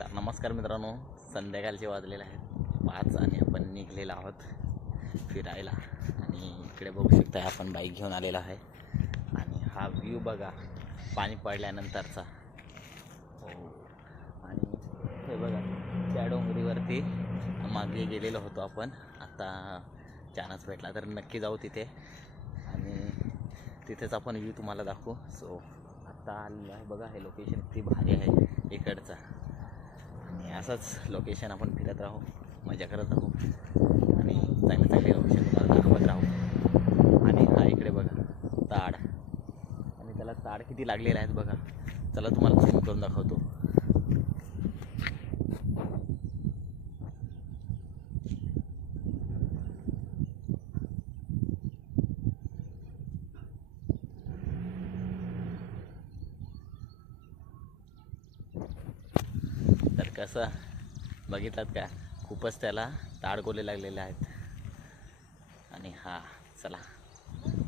तर नमस्कार मित्रांनो, संध्याकाळचे वाजलेले आहेत 5 आणि आपण निघलेलो आहोत फिरायला. आणि इकडे बघू शकता आपण बाईक घेऊन आलेला आहे. आणि हा व्ह्यू बघा पाणी पडल्यानंतरचा. हो, आणि हे बघा त्या डोंगरीवरती मागे गेलेलो होतो आपण. आता चान्स भेटला तर नक्की जाऊ तिथे आणि तिथेच आपण व्ह्यू तुम्हाला दाखवू. सो आता आलेलं आहे बघा, हे लोकेशन किती भारी आहे इकडचं. आणि असंच लोकेशन आपण फिरत राहू, मजा करत राहू आणि चांगले चांगले लोकेशन तुम्हाला दाखवत राहू. आणि हा इकडे बघा ताड, आणि त्याला ताड किती लागलेले आहेत बघा. चला तुम्हाला झूम करून दाखवतो. तर कसं बघितलात का, खूपच त्याला ताडगोले लागलेले आहेत. आणि हा चला